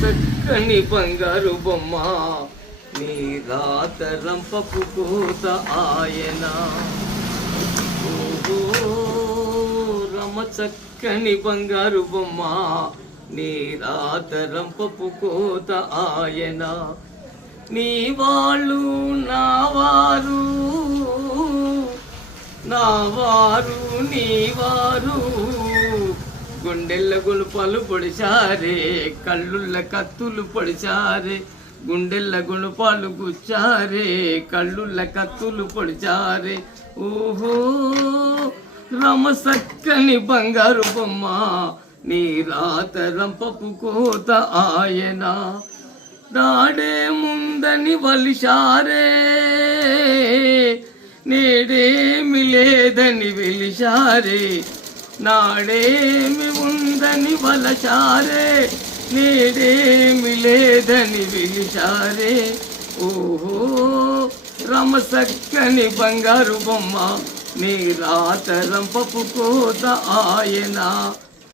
చక్కని బంగారు బొమ్మ నీ రాత రంపపు కోత ఆయన. ఓహో రమ చక్కని బంగారు బొమ్మ నీ రాత రంపపు కోత ఆయన. నీ వాళ్ళు నా వారు నా వారు నీ వారు గుండెల్ల గుణపాలు పొడిచారే కళ్ళుల్ల కత్తులు పొడిచారే గుండెల్ల గుణపాలు గుచ్చారే కళ్ళుల్ల కత్తులు పొడిచారే. ఓహో రమ సక్కని బంగారు బొమ్మ నీ రాత రంపపు కోత ఆయన. నాడే ముందని వలిశారే నేడేమి లేదని వెలిశారే నాడేమి ఉందని వలచారే నేడేమి లేదని వెలిచారే. ఓహో రమ సక్కని బంగారు బొమ్మ నీ రాత రంపపు కోత ఆయన.